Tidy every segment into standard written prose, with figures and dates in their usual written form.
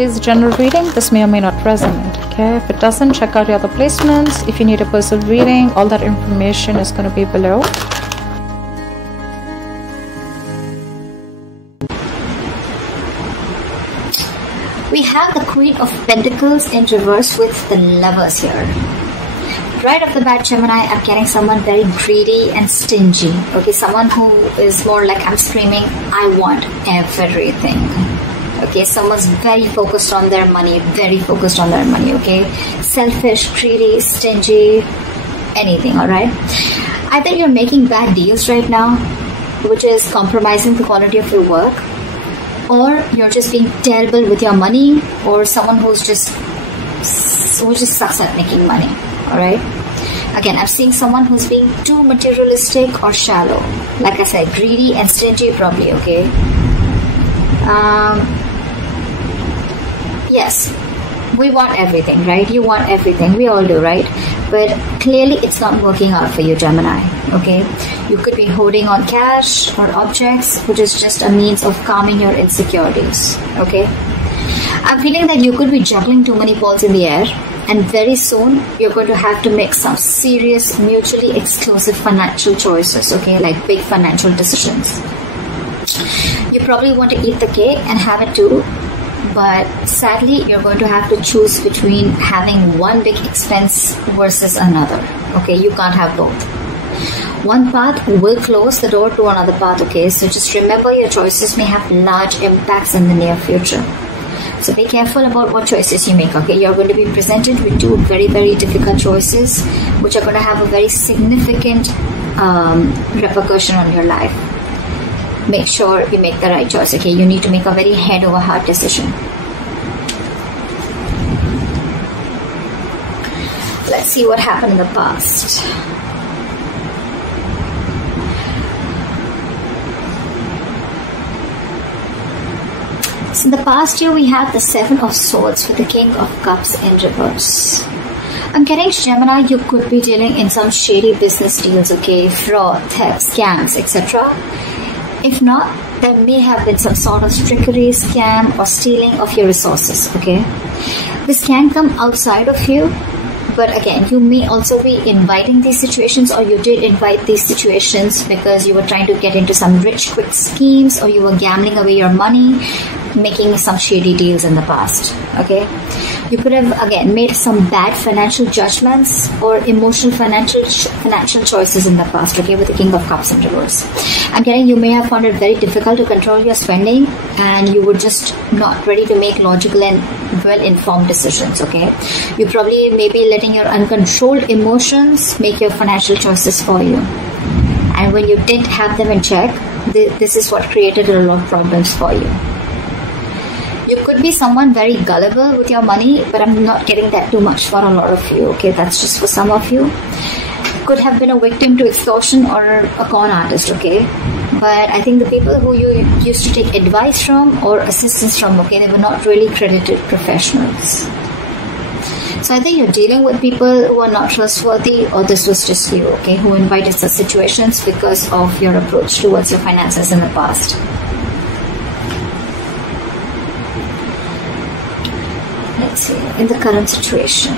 it is a general reading, this may or may not resonate. Okay, if it doesn't, check out your other placements. If you need a personal reading, all that information is going to be below. We have the Queen of Pentacles in reverse with the Lovers here. Right off the bat, Gemini, I'm getting someone very greedy and stingy. Okay, someone who is more like, I'm screaming, I want everything. Okay, someone's very focused on their money, okay? Selfish, greedy, stingy, anything, alright? Either you're making bad deals right now, which is compromising the quality of your work, or you're just being terrible with your money, or someone who just sucks at making money. Alright, again, I'm seeing someone who's being too materialistic or shallow. Like I said, greedy and stingy probably, okay? Yes, we want everything, right? You want everything, we all do, right? But clearly it's not working out for you, Gemini, okay? You could be holding on cash or objects, which is just a means of calming your insecurities, okay? I'm feeling that you could be juggling too many balls in the air, and very soon you're going to have to make some serious mutually exclusive financial choices, okay, like big financial decisions. You probably want to eat the cake and have it too, but sadly you're going to have to choose between having one big expense versus another. Okay, you can't have both. One path will close the door to another path, okay? So just remember, your choices may have large impacts in the near future. So be careful about what choices you make, okay? You're going to be presented with two very, very difficult choices, which are going to have a very significant repercussion on your life. Make sure you make the right choice, okay? You need to make a very head over heart decision. Let's see what happened in the past. So in the past year, we have the Seven of Swords with the King of Cups in reverse. I'm getting, Gemini, you could be dealing in some shady business deals, okay? Fraud, theft, scams, etc. If not, there may have been some sort of trickery, scam, or stealing of your resources, okay? This can come outside of you, but again, you may also be inviting these situations, or you did invite these situations because you were trying to get into some rich quick schemes, or you were gambling away your money, making some shady deals in the past, okay? You could have, again, made some bad financial judgments or emotional financial choices in the past, okay, with the King of Cups in reverse. I'm getting, you may have found it very difficult to control your spending, and you were just not ready to make logical and well-informed decisions, okay? You probably may be letting your uncontrolled emotions make your financial choices for you. And when you didn't have them in check, this is what created a lot of problems for you. You could be someone very gullible with your money, but I'm not getting that too much for a lot of you, okay? That's just for some of you. Could have been a victim to extortion or a con artist, okay? But I think the people who you used to take advice from or assistance from, okay, they were not really credited professionals. So I think you're dealing with people who are not trustworthy, or this was just you, okay, who invited such situations because of your approach towards your finances in the past. Let's see, in the current situation.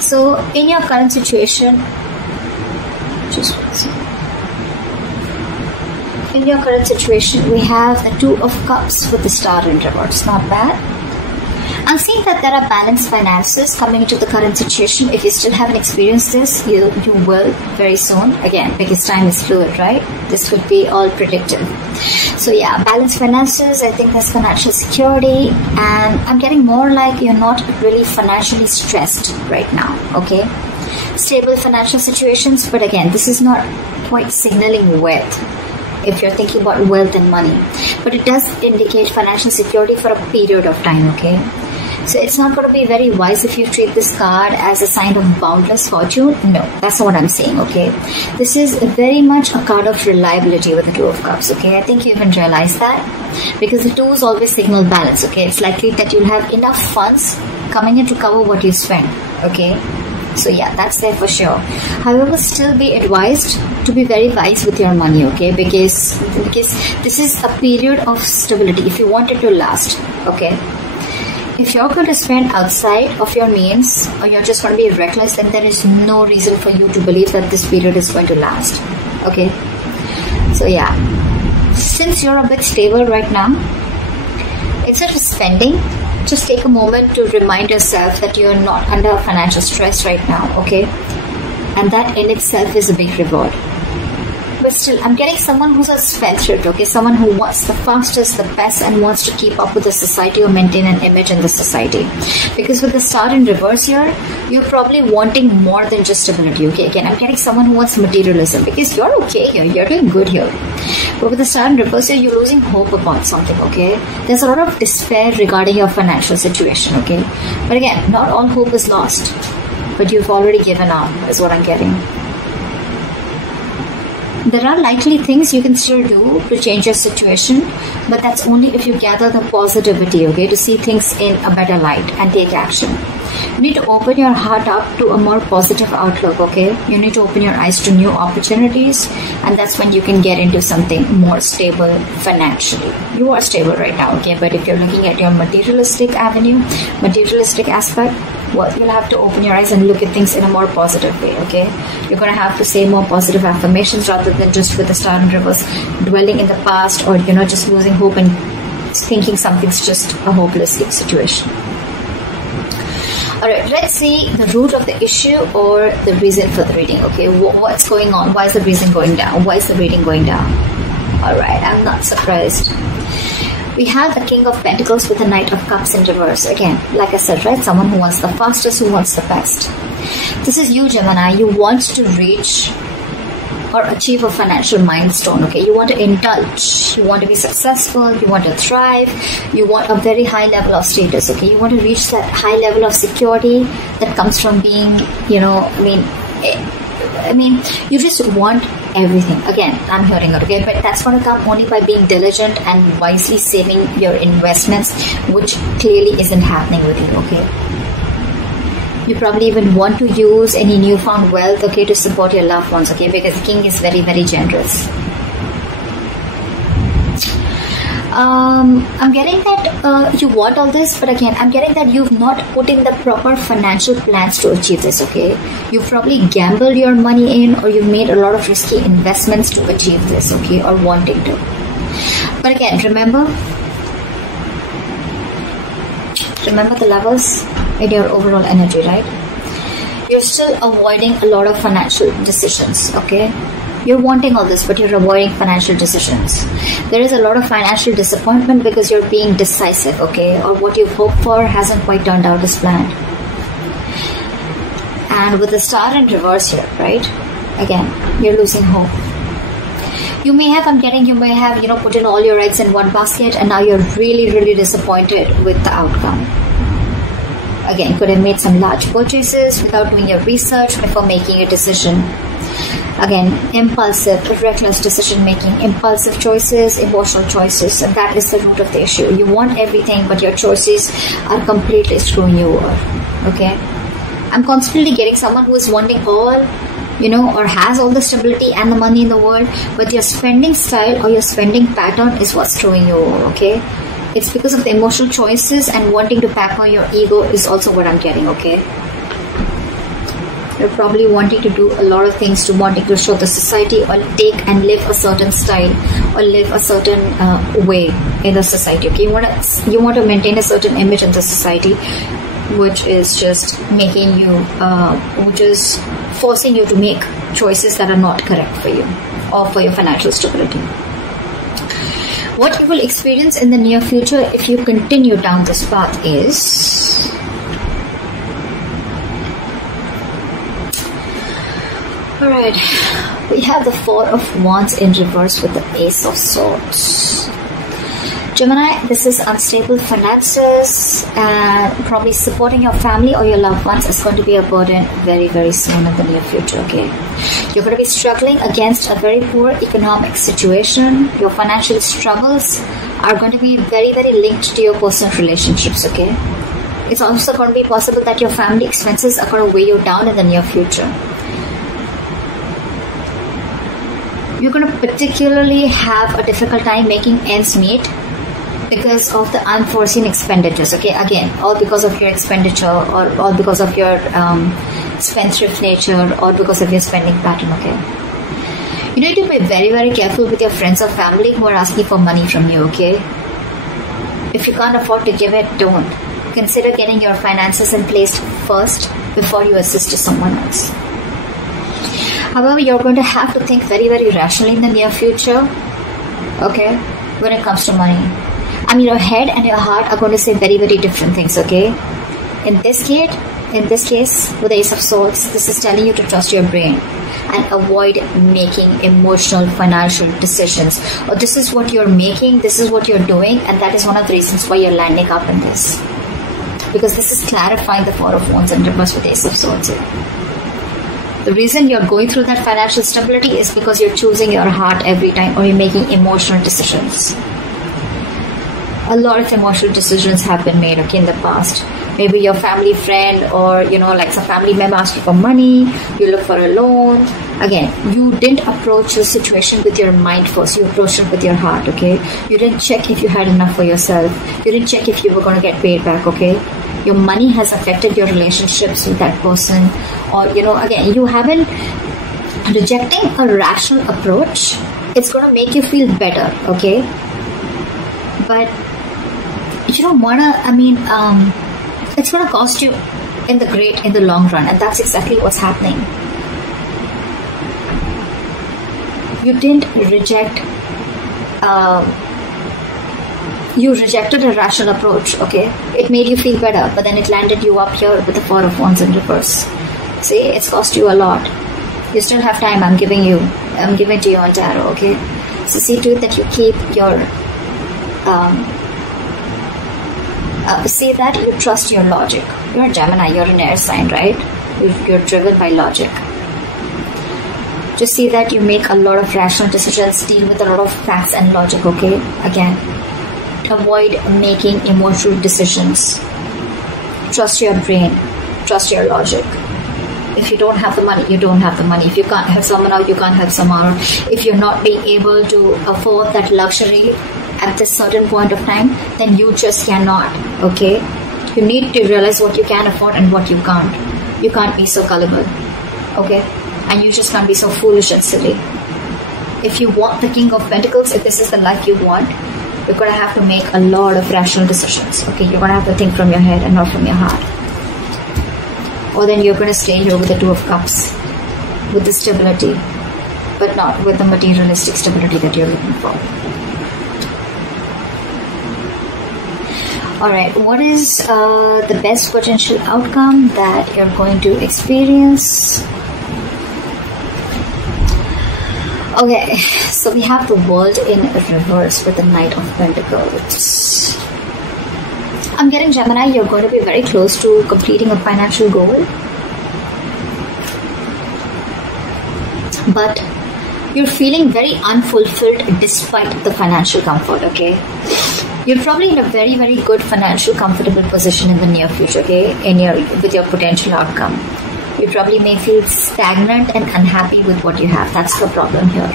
So, in your current situation, we have the Two of Cups with the Star in reverse. Not bad. I'm seeing that there are balanced finances coming into the current situation. If you still haven't experienced this, you will very soon. Again, because time is fluid, right? This would be all predictive. So yeah, balanced finances, I think there's financial security, and I'm getting more like you're not really financially stressed right now, okay? Stable financial situations, but again, this is not quite signaling wealth if you're thinking about wealth and money, but it does indicate financial security for a period of time, okay? So it's not going to be very wise if you treat this card as a sign of boundless fortune. No, that's not what I'm saying, okay? This is very much a card of reliability with the Two of Cups, okay? I think you even realize that, because the twos always signal balance, okay? It's likely that you'll have enough funds coming in to cover what you spend, okay? So yeah, that's there for sure. However, still be advised to be very wise with your money, okay? Because this is a period of stability if you want it to last, okay? If you're going to spend outside of your means, or you're just going to be reckless, then there is no reason for you to believe that this period is going to last, okay? So yeah, since you're a bit stable right now, instead of spending, just take a moment to remind yourself that you're not under financial stress right now, okay? And that in itself is a big reward. But still, I'm getting someone who's a spendthrift, okay? Someone who wants the fastest, the best, and wants to keep up with the society or maintain an image in the society. Because with the star in reverse here, you're probably wanting more than just stability, okay? Again, I'm getting someone who wants materialism, because you're okay here, you're doing good here. But with the star in reverse here, you're losing hope about something, okay? There's a lot of despair regarding your financial situation, okay? But again, not all hope is lost, but you've already given up, is what I'm getting. There are likely things you can still do to change your situation, but that's only if you gather the positivity, okay, to see things in a better light and take action. You need to open your heart up to a more positive outlook, okay? You need to open your eyes to new opportunities, and that's when you can get into something more stable financially. You are stable right now, okay? But if you're looking at your materialistic avenue, materialistic aspect, well, you'll have to open your eyes and look at things in a more positive way, okay? You're going to have to say more positive affirmations rather than just with the star in reverse dwelling in the past, or, you know, just losing hope and thinking something's just a hopeless situation. Alright, let's see the root of the issue or the reason for the reading, okay? What's going on? Why is the reason going down? Why is the reading going down? Alright, I'm not surprised. We have the King of Pentacles with the Knight of Cups in reverse. Again, like I said, right? Someone who wants the fastest, who wants the best. This is you, Gemini. You want to reach or achieve a financial milestone, okay? You want to indulge. You want to be successful. You want to thrive. You want a very high level of status, okay? You want to reach that high level of security that comes from being, you know, I mean, you just want everything. Again, I'm hearing it, okay? But that's going to come only by being diligent and wisely saving your investments, which clearly isn't happening with you, okay? You probably even want to use any newfound wealth, okay, to support your loved ones, okay? Because the King is very, very generous. I'm getting that you want all this, but again, I'm getting that you've not put in the proper financial plans to achieve this, okay? You've probably gambled your money in, or you've made a lot of risky investments to achieve this, okay, or wanting to. But again, remember the levels in your overall energy, right? You're still avoiding a lot of financial decisions, okay? You're wanting all this, but you're avoiding financial decisions. There is a lot of financial disappointment because you're being decisive, okay? Or what you've hoped for hasn't quite turned out as planned. And with the star in reverse here, right? Again, you're losing hope. You may have, you know, put in all your eggs in one basket, and now you're really, really disappointed with the outcome. Again, could have made some large purchases without doing your research before making a decision. Again, impulsive, reckless decision making, impulsive choices, emotional choices, and that is the root of the issue. You want everything, but your choices are completely screwing you over, okay? I'm constantly getting someone who is wanting all, you know, or has all the stability and the money in the world, but your spending style or your spending pattern is what's screwing you over, okay? It's because of the emotional choices and wanting to pamper your ego is also what I'm getting, okay? You're probably wanting to do a lot of things, to wanting to show the society or take and live a certain style or live a certain way in the society, okay? You want to maintain a certain image in the society, which is just making you, which is forcing you to make choices that are not correct for you or for your financial stability. What you will experience in the near future if you continue down this path is alright, we have the Four of Wands in reverse with the Ace of Swords. Gemini, this is unstable finances, and probably supporting your family or your loved ones is going to be a burden very, very soon in the near future, okay? You're going to be struggling against a very poor economic situation. Your financial struggles are going to be very, very linked to your personal relationships, okay? It's also going to be possible that your family expenses are going to weigh you down in the near future. You're going to particularly have a difficult time making ends meet because of the unforeseen expenditures. Okay, again, all because of your expenditure, or all because of your spendthrift nature, or because of your spending pattern. Okay, you need to be very, very careful with your friends or family who are asking for money from you. Okay, if you can't afford to give it, don't. Consider getting your finances in place first before you assist to someone else. However, you're going to have to think very, very rationally in the near future, okay, when it comes to money. I mean, your head and your heart are going to say very, very different things, okay? In this case, with the Ace of Swords, this is telling you to trust your brain and avoid making emotional financial decisions. Or this is what you're making, this is what you're doing, and that is one of the reasons why you're landing up in this. Because this is clarifying the Four of Wands and reverse with the Ace of Swords. The reason you're going through that financial stability is because you're choosing your heart every time, or you're making emotional decisions. A lot of emotional decisions have been made, okay, in the past. Maybe your family friend, or like some family member asked you for money, you look for a loan. Again, you didn't approach the situation with your mind first, you approached it with your heart, okay? You didn't check if you had enough for yourself. You didn't check if you were going to get paid back, okay? Your money has affected your relationships with that person, or again, you haven't. Rejecting a rational approach, it's going to make you feel better, okay? But you don't want to, it's going to cost you in the long run, and that's exactly what's happening. You didn't reject, you rejected a rational approach, okay? It made you feel better, but then it landed you up here with the Four of Wands in reverse. See, it's cost you a lot. You still have time. I'm giving to you on tarot, okay? So see to it that you keep your say that you trust your logic. You're a Gemini, you're an air sign, right? You're driven by logic. Just see that you make a lot of rational decisions, deal with a lot of facts and logic, okay? Again, avoid making emotional decisions. Trust your brain, trust your logic. If you don't have the money, you don't have the money. If you can't help someone out, you can't help someone out. If you're not being able to afford that luxury at this certain point of time, then you just cannot, okay? You need to realize what you can afford and what you can't. You can't be so gullible, okay? And you just can't be so foolish and silly. If you want the King of Pentacles, if this is the life you want, you're going to have to make a lot of rational decisions, okay? You're going to have to think from your head and not from your heart. Or then you're going to stay here with the Two of Cups, with the stability, but not with the materialistic stability that you're looking for. Alright, what is the best potential outcome that you're going to experience? Okay, so we have the World in reverse with the Knight of Pentacles. I'm getting, Gemini, you're going to be very close to completing a financial goal. But you're feeling very unfulfilled despite the financial comfort, okay? You're probably in a very, very good financial comfortable position in the near future, okay? With your potential outcome. You probably may feel stagnant and unhappy with what you have. That's the problem here.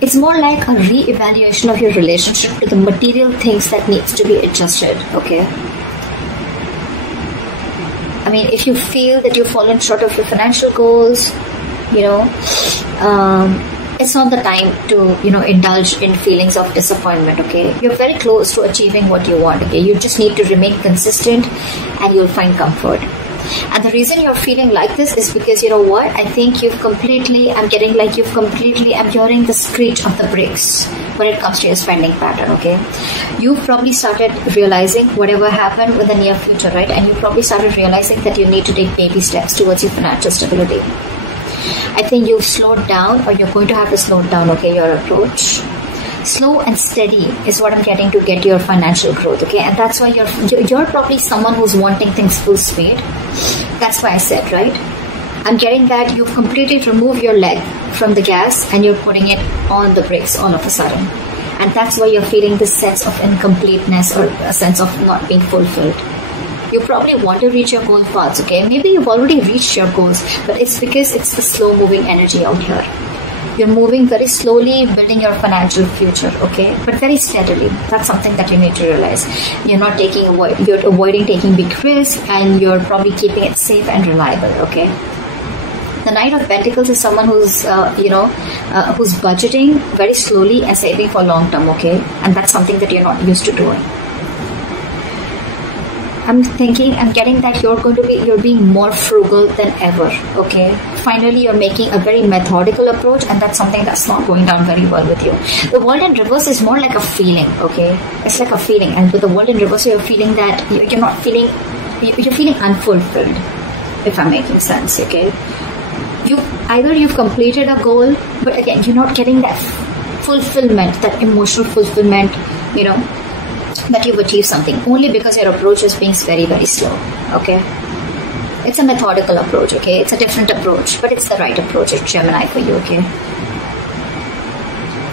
It's more like a re-evaluation of your relationship to the material things that needs to be adjusted, okay? I mean, if you feel that you've fallen short of your financial goals, it's not the time to, indulge in feelings of disappointment, okay? You're very close to achieving what you want, okay? You just need to remain consistent and you'll find comfort. And the reason you're feeling like this is because, you know what? I think I'm hearing the screech of the brakes when it comes to your spending pattern, okay? You've probably started realizing whatever happened in the near future, right? And you probably started realizing that you need to take baby steps towards your financial stability. I think you've slowed down, or you're going to have to slow down, okay, your approach. Slow and steady is what I'm getting to get your financial growth, okay? And that's why you're probably someone who's wanting things full speed. That's why I said, right? I'm getting that you've completely removed your leg from the gas and you're putting it on the brakes all of a sudden. And that's why you're feeling this sense of incompleteness or a sense of not being fulfilled. You probably want to reach your goal paths, okay? Maybe you've already reached your goals, but it's because it's the slow moving energy out here. You're moving very slowly, building your financial future, okay? But very steadily. That's something that you need to realize. You're not you're avoiding taking big risks, and you're probably keeping it safe and reliable, okay? The Knight of Pentacles is someone who's, who's budgeting very slowly and saving for long term, okay? And that's something that you're not used to doing. I'm getting that you're being more frugal than ever, okay? Finally, you're making a very methodical approach, and that's something that's not going down very well with you. The World in Reverse is more like a feeling, okay? It's like a feeling, and with the World in Reverse, you're feeling that you're feeling unfulfilled, if I'm making sense, okay? You've completed a goal, but again, you're not getting that fulfillment, that emotional fulfillment, that you've achieved something, only because your approach is being very, very slow, okay? It's a methodical approach, okay? It's a different approach, but it's the right approach. It's Gemini for you, okay?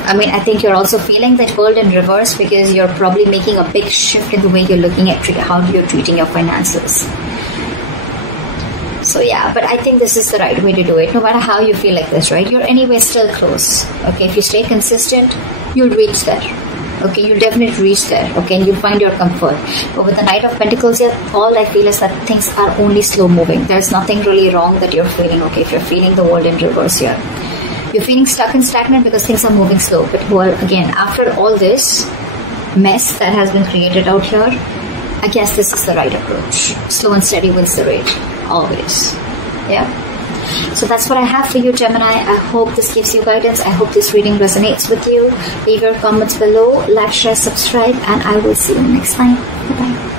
I think you're also feeling that World in Reverse because you're probably making a big shift in the way you're looking at how you're treating your finances. So yeah, but I think this is the right way to do it. No matter how you feel like this, right? You're anyway still close, okay? If you stay consistent, you'll reach there. Okay, you'll definitely reach there, okay, and you'll find your comfort. But with the Knight of Pentacles here, all I feel is that things are only slow moving. There's nothing really wrong that you're feeling, okay, if you're feeling the World in Reverse here. You're feeling stuck and stagnant because things are moving slow. But well, again, after all this mess that has been created out here, I guess this is the right approach. Slow and steady wins the race, always. Yeah. So that's what I have for you, Gemini. I hope this gives you guidance. I hope this reading resonates with you. Leave your comments below, like, share, subscribe, and I will see you next time. Bye-bye.